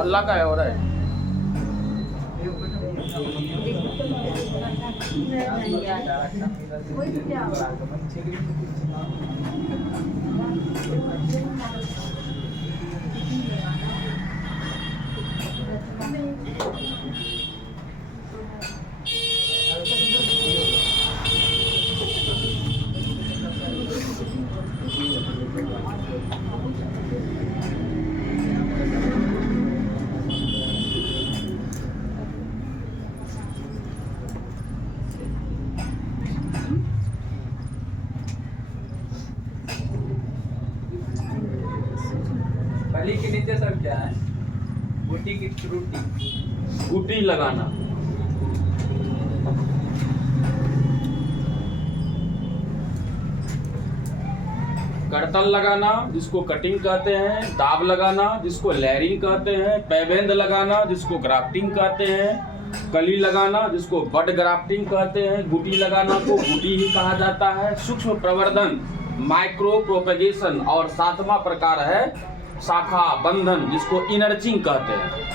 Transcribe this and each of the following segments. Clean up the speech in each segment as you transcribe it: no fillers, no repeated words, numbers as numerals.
अल्लाह का है हो रहा है। बली के नीचे सब क्या है? बूटी की फ्रूटी, गुटी लगाना, करतल लगाना जिसको कटिंग कहते हैं, दाब लगाना जिसको लेयरिंग कहते हैं, पैबंद लगाना जिसको ग्राफ्टिंग कहते हैं, कली लगाना जिसको बड ग्राफ्टिंग कहते हैं, गुटी लगाना को गुटी ही कहा जाता है। सूक्ष्म प्रवर्धन माइक्रो प्रोपेगेशन और सातवां प्रकार है शाखा बंधन जिसको इनर्चिंग कहते हैं।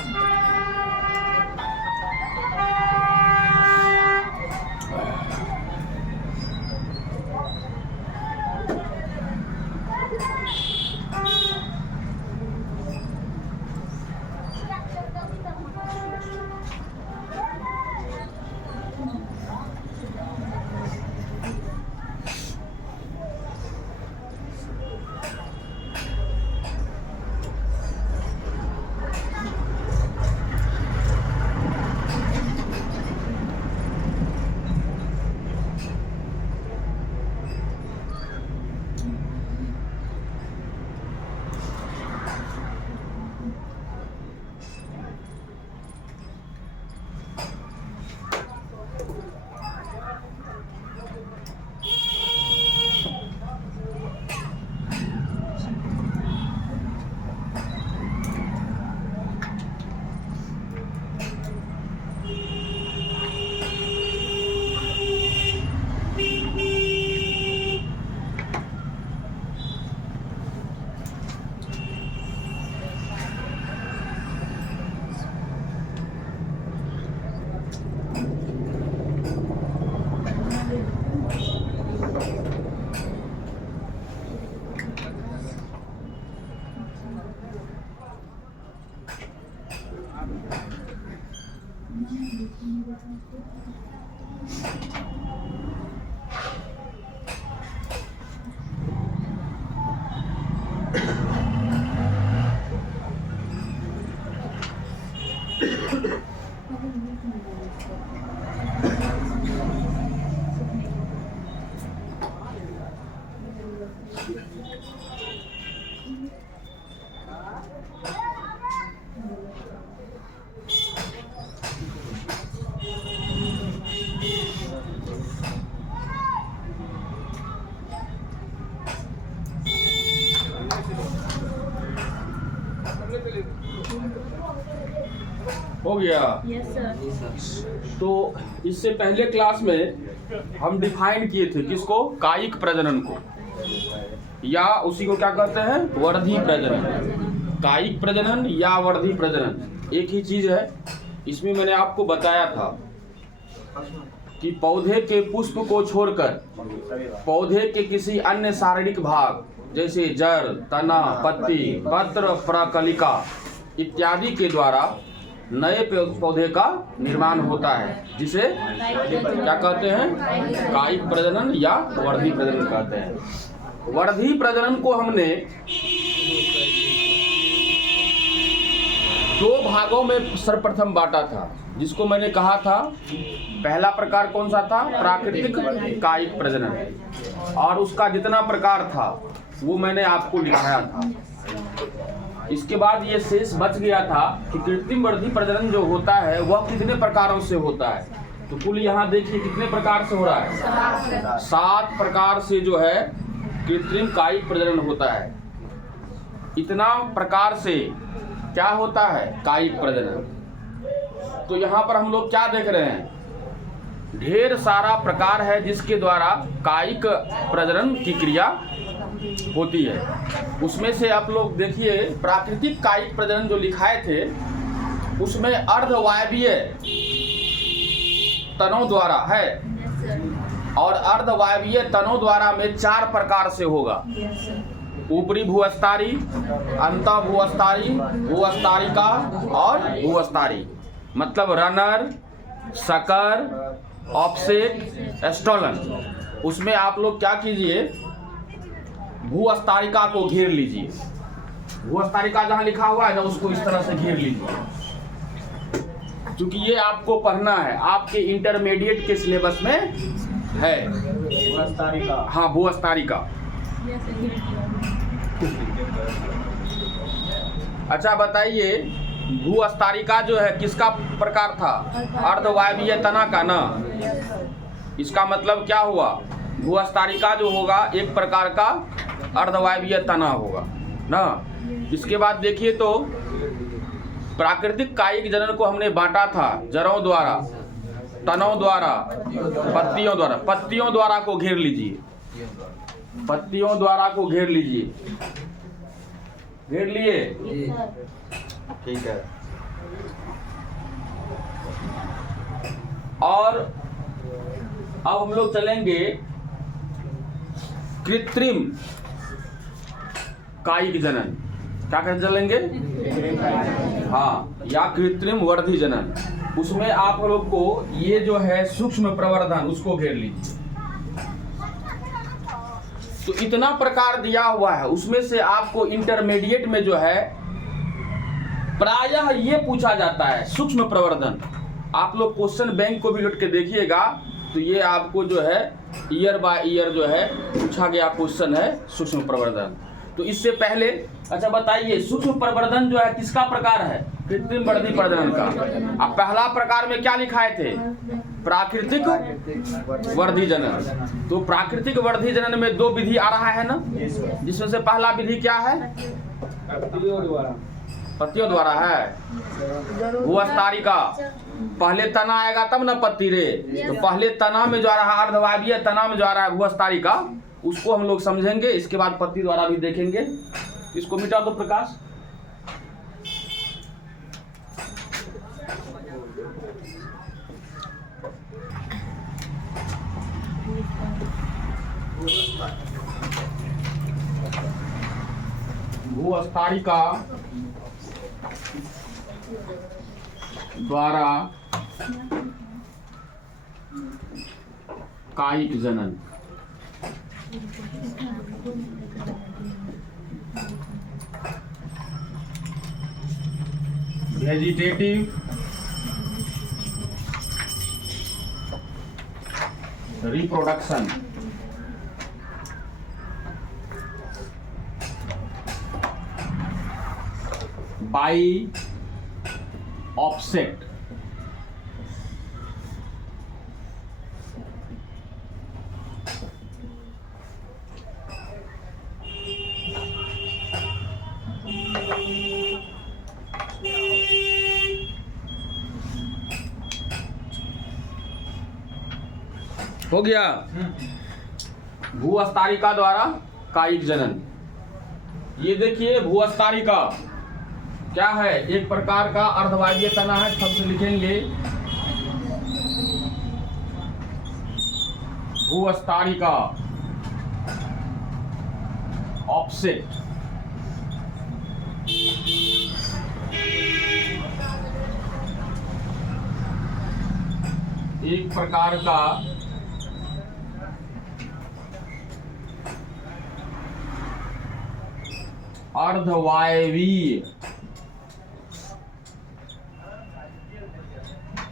हो गया। Yes sir. तो इससे पहले क्लास में हम डिफाइन किए थे किसको, कायिक प्रजनन को, या उसी को क्या कहते हैं, वर्धी प्रजनन। कायिक प्रजनन या वर्धी प्रजनन एक ही चीज है। इसमें मैंने आपको बताया था कि पौधे के पुष्प को छोड़कर पौधे के किसी अन्य शारीरिक भाग जैसे जड़, तना, पत्ती, पत्र, प्रकलिका इत्यादि के द्वारा नए पौधे का निर्माण होता है, जिसे क्या कहते हैं, कायिक प्रजनन या वर्धी प्रजनन कहते हैं। वर्धी प्रजनन को हमने दो भागों में सर्वप्रथम बांटा था, जिसको मैंने कहा था पहला प्रकार कौन सा था, प्राकृतिक कायिक प्रजनन, और उसका जितना प्रकार था वो मैंने आपको लिखाया था। इसके बाद ये शेष बच गया था कि कृत्रिम वर्धी प्रजनन जो होता है वह कितने प्रकारों से होता है। तो कुल यहाँ देखिए कितने प्रकार से हो रहा है, 7 प्रकार से जो है कृत्रिम कायिक प्रजनन होता है। इतना प्रकार से क्या होता है, कायिक प्रजनन। तो यहाँ पर हम लोग क्या देख रहे हैं, ढेर सारा प्रकार है जिसके द्वारा कायिक प्रजनन की क्रिया होती है। उसमें से आप लोग देखिए, प्राकृतिक कायिक प्रजनन जो लिखाए थे उसमें अर्धवायवीय तनों द्वारा है, Yes, sir. और अर्धवायवीय तनों द्वारा में 4 प्रकार से होगा। Yes, sir. ऊपरी भूअस्तारी, अंत भूअस्तारी, भूअस्तारिका और भूअस्तारी। मतलब रनर, सकर, ऑफसेट, स्टोलन। उसमें आप लोग क्या कीजिए, भूअस्तारिका को घेर लीजिए। भूअस्तारिका जहाँ लिखा हुआ है ना, उसको इस तरह से घेर लीजिए, क्योंकि ये आपको पढ़ना है, आपके इंटरमीडिएट के सिलेबस में है। भूअस्तारिका। हाँ, भूअस्तारिका। Yes, sir. अच्छा बताइए, भूअस्तारिका जो है किसका प्रकार था? अर्धवायवीय तना का ना। Yes, sir. इसका मतलब क्या हुआ? भूअस्तारिका जो होगा एक प्रकार का अर्धवायवीय तना होगा ना। इसके बाद देखिए तो प्राकृतिक कायिक जनन को हमने बांटा था जड़ों द्वारा, तनों द्वारा, पत्तियों द्वारा। पत्तियों द्वारा को घेर लीजिए, पत्तियों द्वारा को घेर लीजिए। घेर लिए? ठीक है। और अब हम लोग चलेंगे कृत्रिम कायिक जनन। क्या कर चलेंगे? हाँ, या कृत्रिम वर्धी जनन। उसमें आप लोग को ये जो है सूक्ष्म प्रवर्धन, उसको घेर लीजिए। तो इतना प्रकार दिया हुआ है, उसमें से आपको इंटरमीडिएट में जो है प्रायः ये पूछा जाता है सूक्ष्म प्रवर्धन। आप लोग क्वेश्चन बैंक को भी लौट के देखिएगा तो ये आपको जो है ईयर बाय ईयर जो है पूछा गया क्वेश्चन है सूक्ष्म प्रवर्धन। तो इससे पहले अच्छा बताइए, सूक्ष्म प्रवर्धन जो है किसका प्रकार है? कृत्रिम वर्धी प्रजनन का। अब पहला प्रकार में क्या लिखाए थे? प्राकृतिक वर्धी जनन। तो प्राकृतिक वर्धी जनन में 2 विधि आ रहा है ना, जिसमें से पहला विधि क्या है? पत्तियों द्वारा है। भूअस्तारिका, पहले तना आएगा तब ना पत्ती रे। तो पहले तना में जो आ रहा है, अर्धवायवीय तना में जो आ रहा है भूअस्तारिका, उसको हम लोग समझेंगे। इसके बाद पत्ती द्वारा भी देखेंगे। इसको मिटा दो प्रकाश। भूअस्तारिका द्वारा कायिक जनन। Vegetative reproduction. By offset. हो गया भूअस्तारिका द्वारा कायिक जनन। ये देखिए भूअस्तारिका क्या है? एक प्रकार का अर्धवायवीय तना है। सबसे लिखेंगे भूअस्तारिका ऑफसेट। एक प्रकार का अर्धवायवीय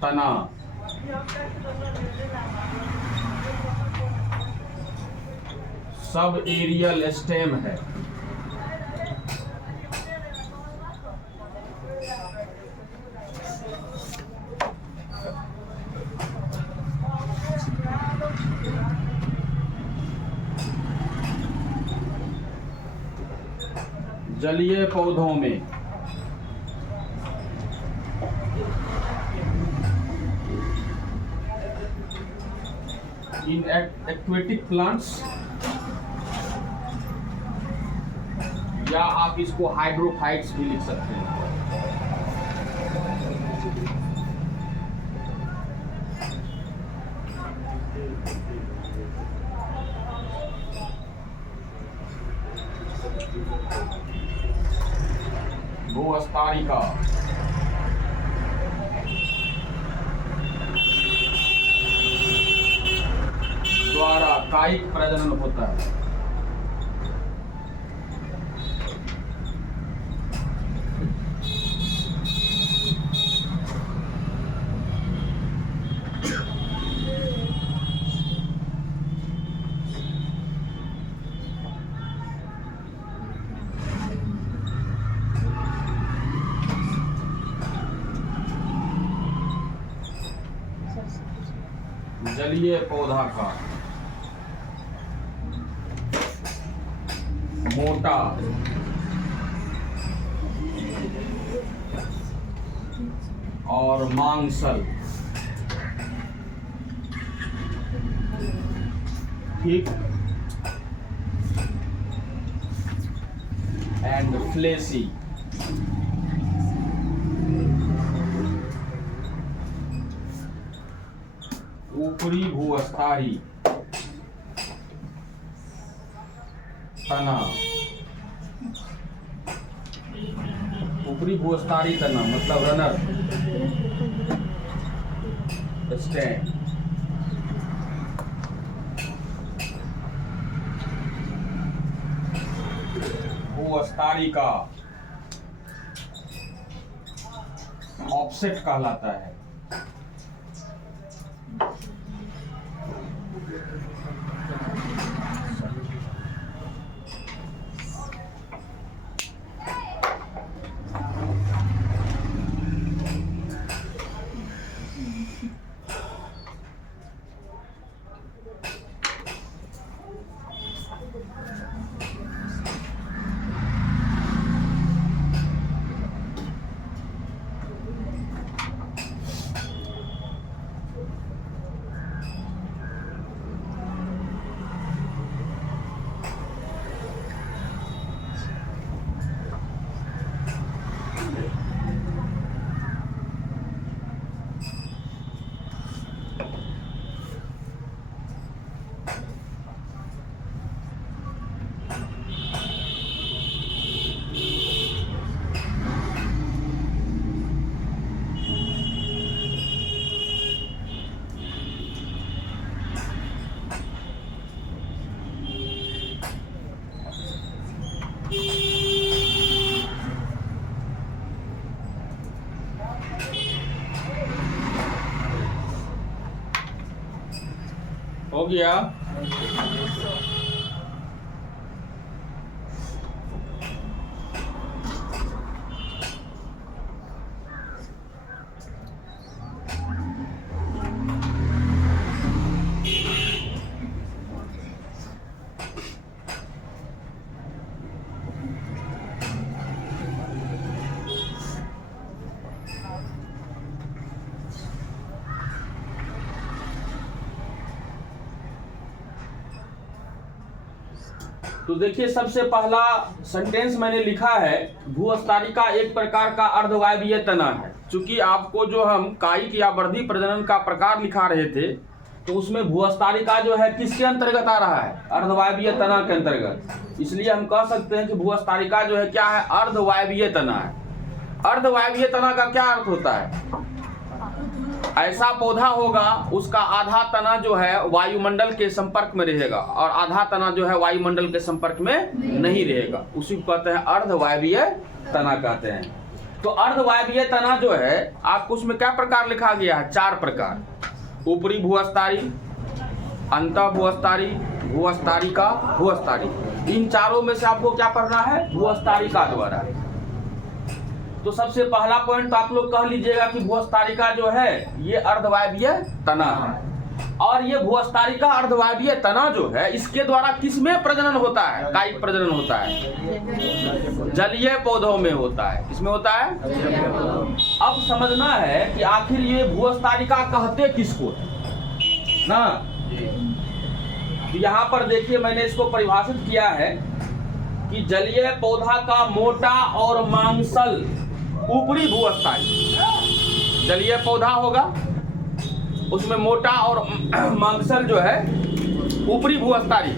तना। सब एरियल स्टेम है। जलीय पौधों में इन एक्वेटिक प्लांट्स, या आप इसको हाइड्रोफाइट्स भी लिख सकते हैं। भूअस्तारिका, द्वारा कायिक प्रजनन होता है। जलीय पौधा का मोटा और मांसल, थिक एंड फ्लेसी, ऊपरी भूअस्तारी तना, ऊपरी भूअस्तारी तना मतलब रनर स्टैंड, भूअस्तारिका ऑफसेट कहलाता है। हो गया। तो देखिए, सबसे पहला सेंटेंस मैंने लिखा है, भूअस्तारिका एक प्रकार का अर्धवायवीय तना है। चूंकि आपको जो हम कायिक या वर्धी प्रजनन का प्रकार लिखा रहे थे, तो उसमें भूअस्तारिका जो है किसके अंतर्गत आ रहा है? अर्धवायवीय तना के अंतर्गत। इसलिए हम कह सकते हैं कि भूअस्तारिका जो है क्या है? अर्धवायवीय तना है। अर्धवायवीय तना का क्या अर्थ होता है? ऐसा पौधा होगा उसका आधा तना जो है वायुमंडल के संपर्क में रहेगा और आधा तना जो है वायुमंडल के संपर्क में नहीं रहेगा। उसी को कहते हैं अर्धवायवीय तना कहते हैं। तो अर्धवायवीय तना जो है आपको उसमें क्या प्रकार लिखा गया है? 4 प्रकार। ऊपरी भूअस्तारी, अंतः भूअस्तारी, भूअस्तारिका, भूअस्तारी। इन चारों में से आपको क्या पढ़ना है? भूअस्तारिका द्वारा। तो सबसे पहला पॉइंट तो आप लोग कह लीजिएगा कि भूअस्तारिका जो है ये अर्धवायवीय तना है। और ये भूअस्तारिका अर्धवायवीय तना जो है इसके द्वारा किसमें प्रजनन होता है? कायिक प्रजनन होता है, जलीय पौधों में होता है। किसमें होता है? अब समझना है कि आखिर ये भूअस्तारिका कहते किसको ना? तो यहाँ पर देखिए मैंने इसको परिभाषित किया है कि जलीय पौधा का मोटा और मांसल ऊपरी भूस्थाई, जलीय पौधा होगा उसमें मोटा और मांसल जो है ऊपरी भूस्थाई,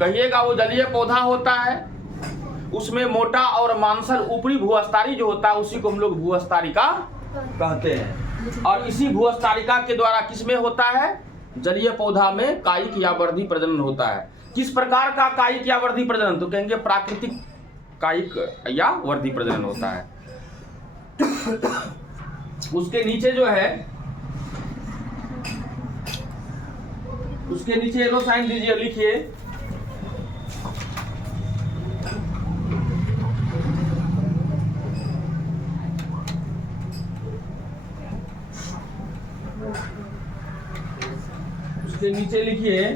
कहिएगा वो जलीय पौधा होता है उसमें मोटा और मांसल ऊपरी भूस्थाई जो होता है उसी को हम लोग भूस्थारिका कहते हैं। और इसी भूस्थारिका के द्वारा किसमें होता है, जलीय पौधा में कायिक या वर्धी प्रजनन होता है। किस प्रकार का कायिक या वर्धी प्रजनन, तो कहेंगे प्राकृतिक कायिक या वर्धी प्रजनन होता है। उसके नीचे जो है, उसके नीचे एरो साइन दीजिए, लिखिए उसके नीचे लिखिए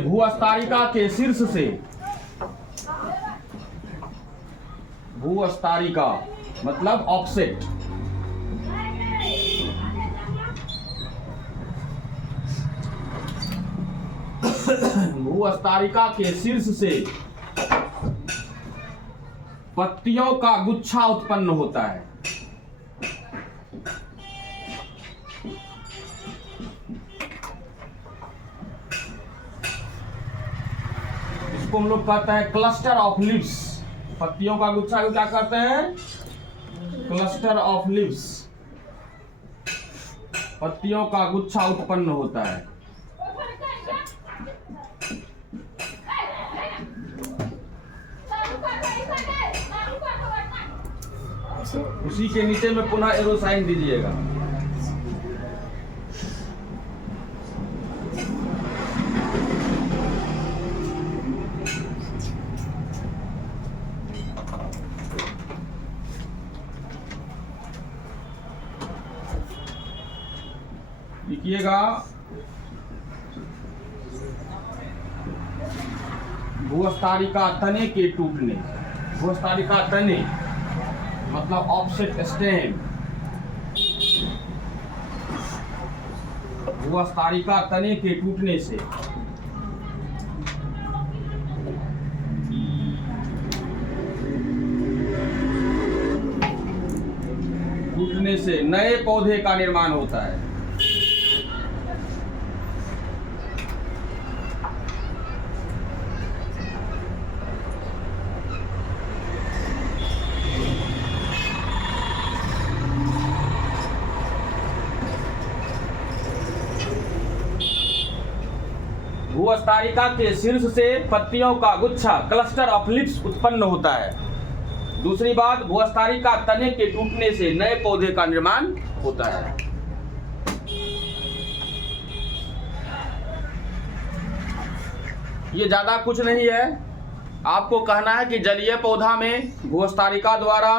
भूस्थारिका के शीर्ष से, भूस्थारिका मतलब ऑफसेट, भूस्थारिका के शीर्ष से पत्तियों का गुच्छा उत्पन्न होता है। इसको हम लोग कहते हैं क्लस्टर ऑफ लीव्स। पत्तियों का गुच्छा को क्या कहते हैं, क्लस्टर ऑफ लीव्स। पत्तियों का गुच्छा उत्पन्न होता है। उसी के नीचे में पुनः एरो साइन दीजिएगा। लिखिएगा भूस्थारिका तने के टूटने, भूस्थारिका तने मतलब ऑफसेट स्टेम, भूस्थारिका तने के टूटने से नए पौधे का निर्माण होता है। भूस्थारिका के शीर्ष से पत्तियों का गुच्छा क्लस्टर ऑफ लीव्स उत्पन्न होता है। दूसरी बात, भूस्थारिका तने के टूटने से नए पौधे का निर्माण होता है। ये ज्यादा कुछ नहीं है, आपको कहना है कि जलीय पौधा में भूस्थारिका द्वारा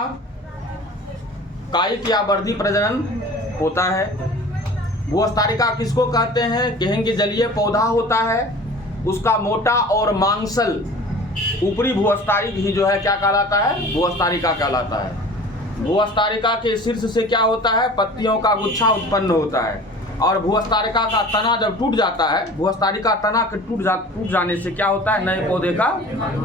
कायिक या वर्धी प्रजनन होता है। भूस्थारिका किसको कहते हैं, कहेंगे जलीय पौधा होता है, उसका मोटा और मांसल ऊपरी भूस्थारिक ही जो है क्या कहलाता है, भूस्थारिका कहलाता है। भूस्थारिका के शीर्ष से क्या होता है, पत्तियों का गुच्छा उत्पन्न होता है। और भूस्थारिका का तना जब टूट जाता है, भूस्थारिका तना के टूट जाने से क्या होता है, नए पौधे का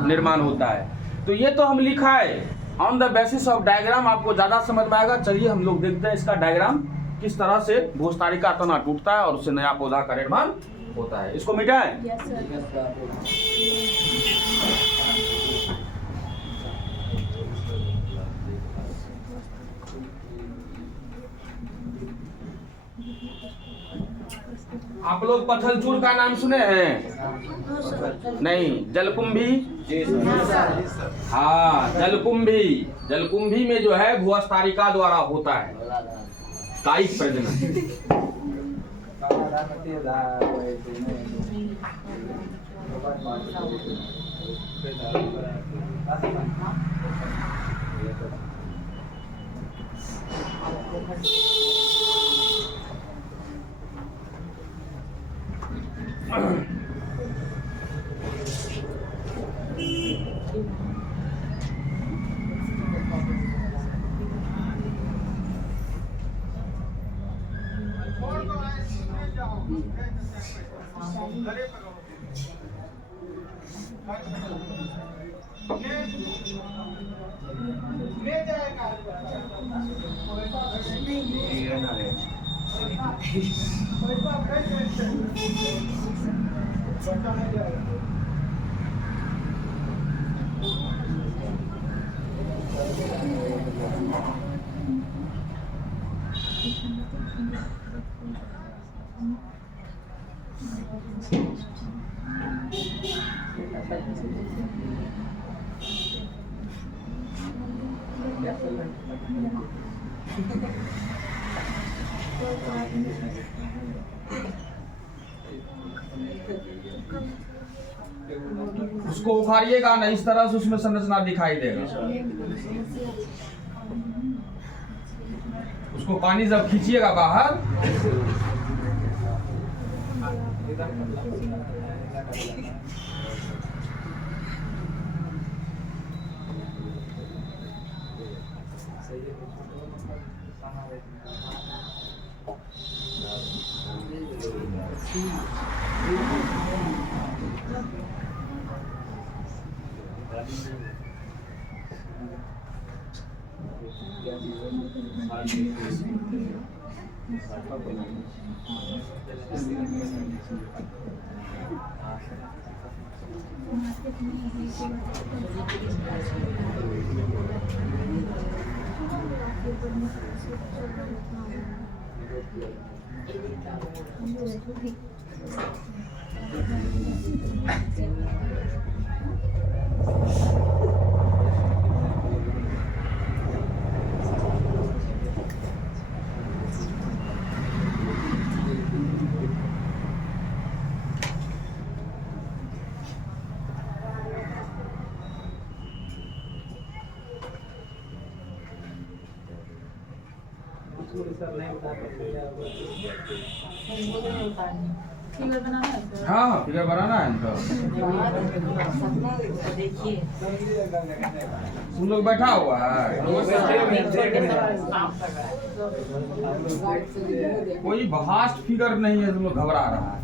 निर्माण होता है। तो ये तो हम लिखा है on the basis of diagram, आपको ज्यादा समझ में आएगा। चलिए हम लोग देखते हैं इसका डायग्राम किस तरह से भूस्थारिका तना टूटता है और उससे नया पौधा का निर्माण होता है। इसको मिटाएं। Yes, sir. आप लोग पथलचूड़ का नाम सुने हैं? No, sir. नहीं। जलकुंभी? Yes, sir. हाँ, जलकुंभी। जलकुंभी में जो है भूस्थारिका द्वारा होता है कायिक प्रजनन। उसको उखाड़िएगा ना, इस तरह से उसमें संरचना दिखाई देगा। उसको पानी जब खींचिएगा बाहर, फिगर बनाना है सर? हाँ फिगर बनाना है इनका। देखिए तुम लोग बैठा हुआ है, कोई फास्ट फिगर नहीं है, तुम लोग घबरा रहा है।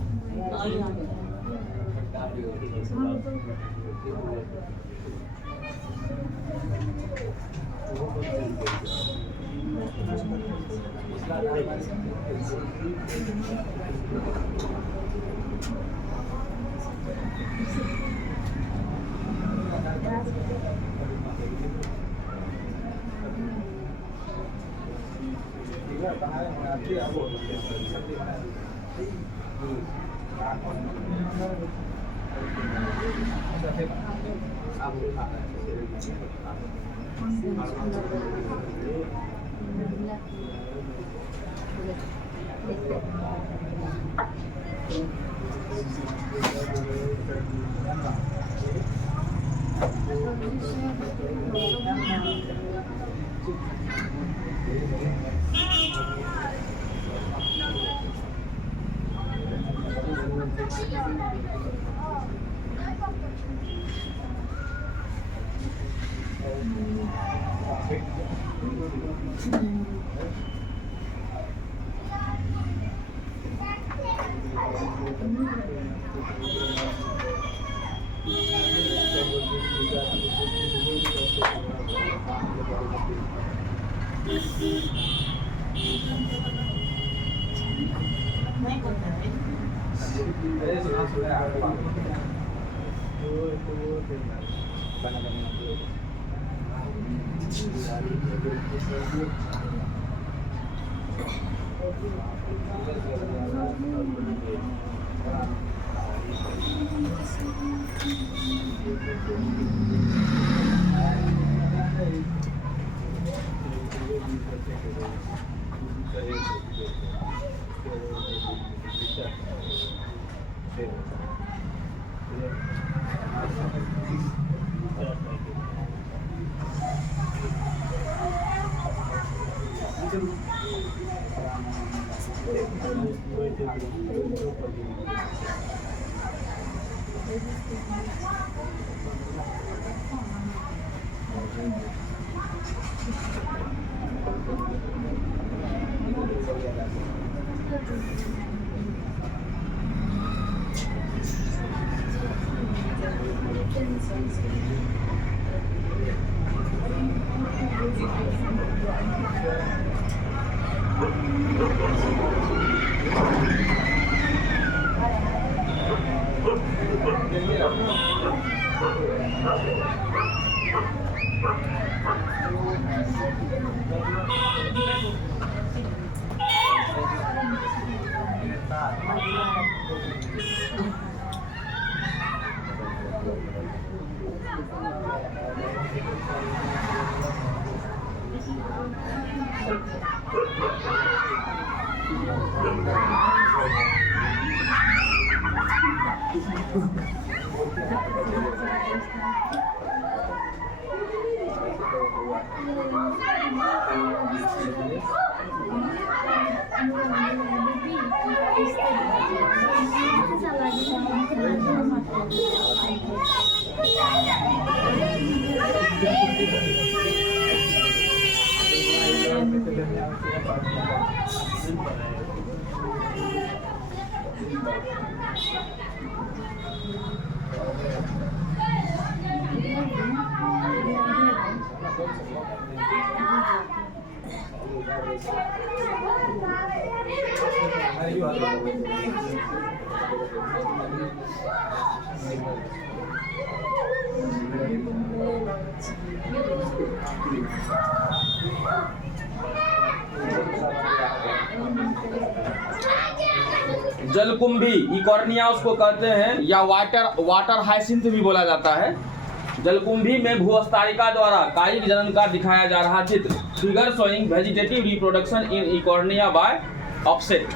जलकुंभी इकॉर्निया उसको कहते हैं, या वाटर हाइसिंथ भी बोला जाता है। जलकुंभी में भूस्तारिका द्वारा कायिक जनन का दिखाया जा रहा चित्र। Figure showing vegetative reproduction in Eichhornia by offset.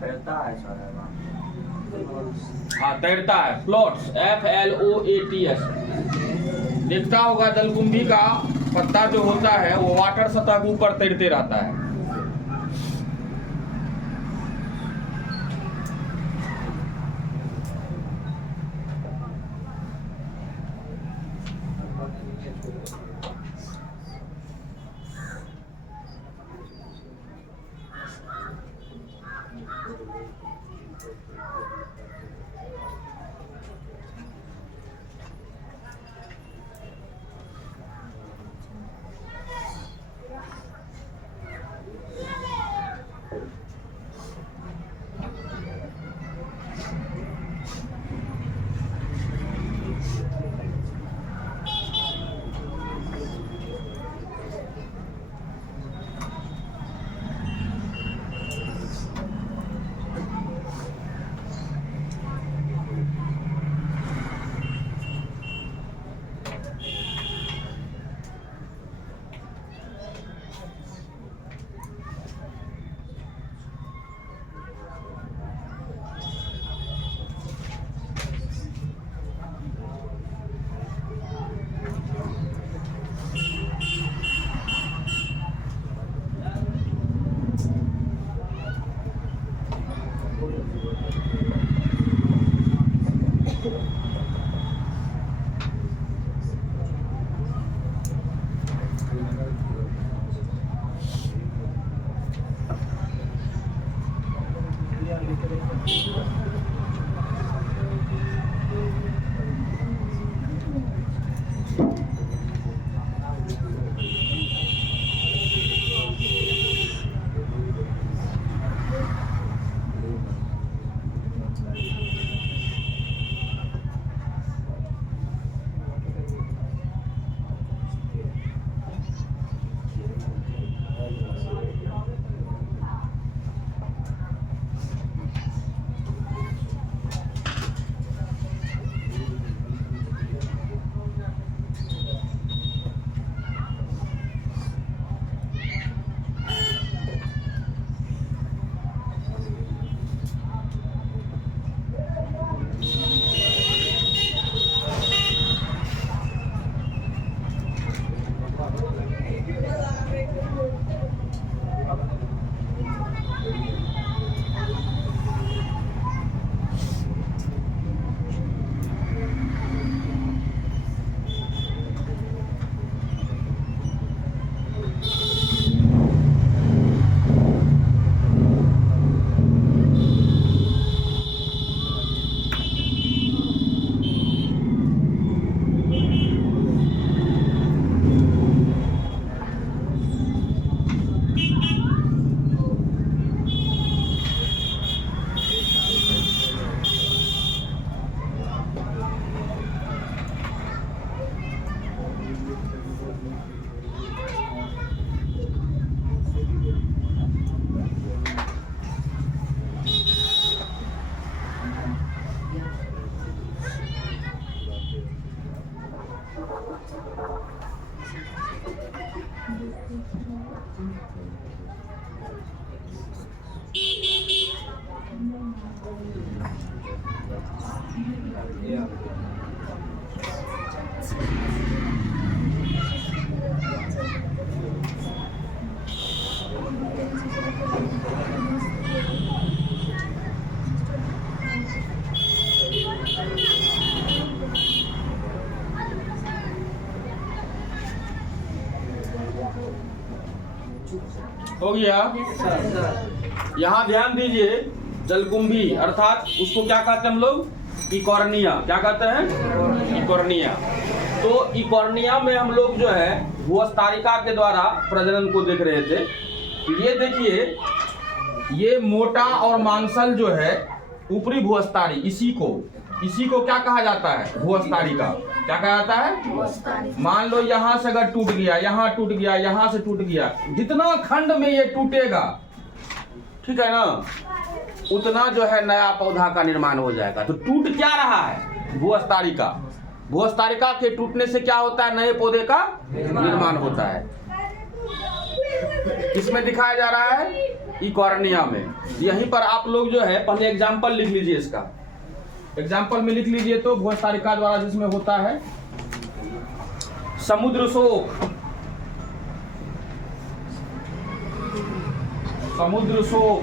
तैरता है सारा। हाँ तैरता है, फ्लोट्स, FLOATS। देखता होगा जलकुंभी का पत्ता जो होता है वो वाटर सतह के ऊपर तैरते रहता है। हो गया। यहाँ ध्यान दीजिए, जलकुंभी अर्थात उसको क्या कहते हैं हम लोग? इकॉर्निया। क्या कहते हैं? इकॉर्निया। तो इकॉर्निया में हम लोग जो है भूस्तारिका के द्वारा प्रजनन को देख रहे थे। ये देखिए, ये मोटा और मांसल जो है ऊपरी भूस्तारी, इसी को क्या कहा जाता है? भूस्तारिका। क्या कहा जाता है? मान लो यहाँ से अगर टूट गया, यहाँ टूट गया, यहाँ से टूट गया, जितना खंड में ये टूटेगा, ठीक है ना, उतना जो है नया पौधा का निर्माण हो जाएगा। तो टूट क्या रहा है? भूस्तारिका। भूस्तारिका के टूटने से क्या होता है? नए पौधे का निर्माण होता है। इसमें दिखाया जा रहा है इकॉर्निया में। यहीं पर आप लोग जो है पहले एग्जाम्पल लिख लीजिए। इसका एग्जाम्पल में लिख लीजिए तो भूस्तारिका द्वारा जिसमें होता है समुद्र शोक, समुद्र शोक।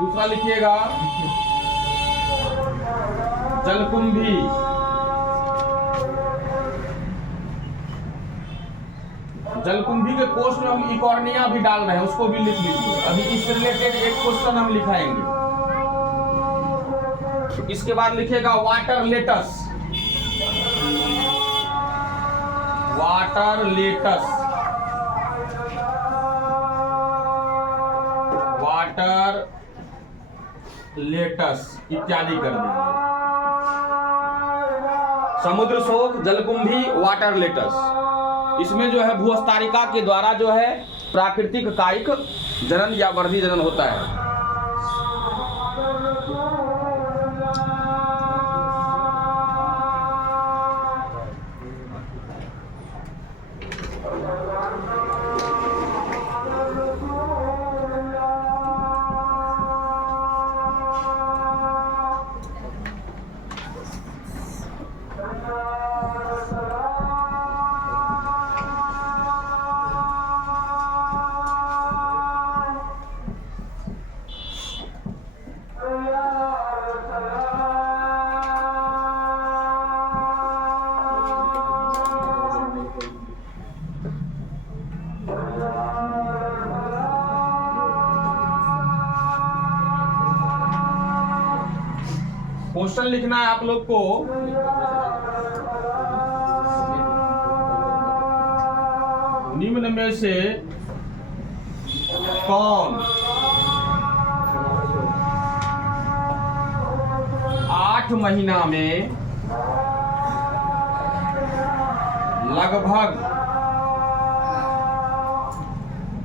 दूसरा लिखिएगा जलकुंभी। जलकुंभी के कोर्स में हम इकॉर्निया भी डाल रहे हैं, उसको भी लिख लीजिए। अभी इससे रिलेटेड एक क्वेश्चन हम लिखाएंगे। इसके बाद लिखिएगा water lettuce. Water lettuce, water lettuce इत्यादि कर दीजिए। समुद्र शोक, जलकुंभी, वाटर लेटस। इसमें जो है भूस्तारिका के द्वारा जो है प्राकृतिक कायिक जनन या वर्धी जनन होता है। क्वेश्चन लिखना है आप लोग को। निम्न में से कौन 8 महीना में लगभग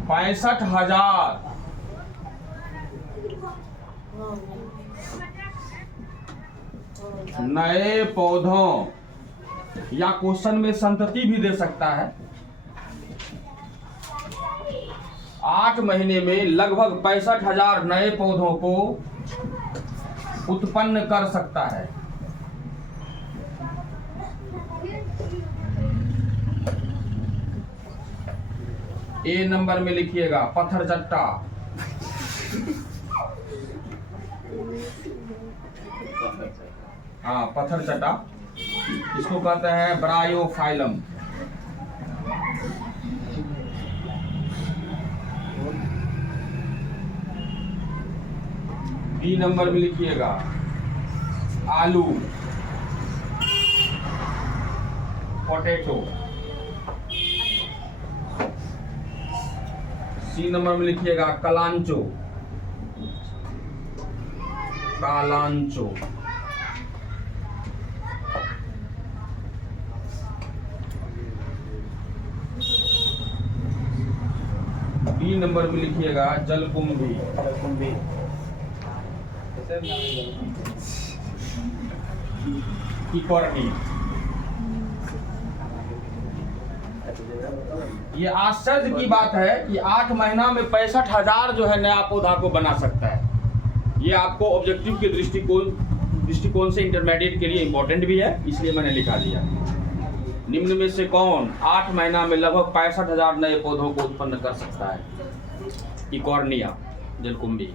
65,000 नए पौधों, या क्वेश्चन में संतति भी दे सकता है, 8 महीने में लगभग 65,000 नए पौधों को उत्पन्न कर सकता है? ए नंबर में लिखिएगा पत्थर चट्टा। हाँ, पत्थर चट्टा, इसको कहते हैं ब्रायोफाइलम। बी नंबर में लिखिएगा आलू, पोटैटो। सी नंबर में लिखिएगा कलांचो, कालांचो। डी नंबर में लिखिएगा जलकुंभी। इकॉर्निया। ये आश्चर्य की बात है कि 8 महीना में 65,000 जो है नया पौधा को बना सकता है। ये आपको ऑब्जेक्टिव के दृष्टिकोण से इंटरमीडिएट के लिए इम्पोर्टेंट भी है, इसलिए मैंने लिखा दिया। निम्न में से कौन 8 महीना में लगभग 65,000 नए पौधों को उत्पन्न कर सकता है? इकॉर्निया, जलकुंभी।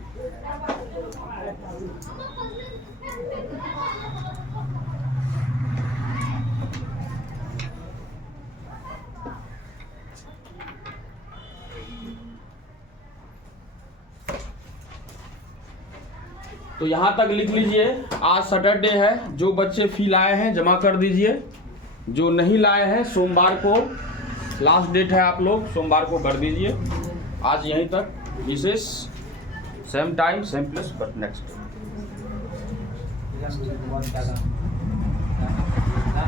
तो यहाँ तक लिख लीजिए। आज सैटरडे है, जो बच्चे फी लाए हैं जमा कर दीजिए, जो नहीं लाए हैं सोमवार को लास्ट डेट है, आप लोग सोमवार को कर दीजिए। आज यहीं तक, विशेष same time same place but next. Just one color. Nah.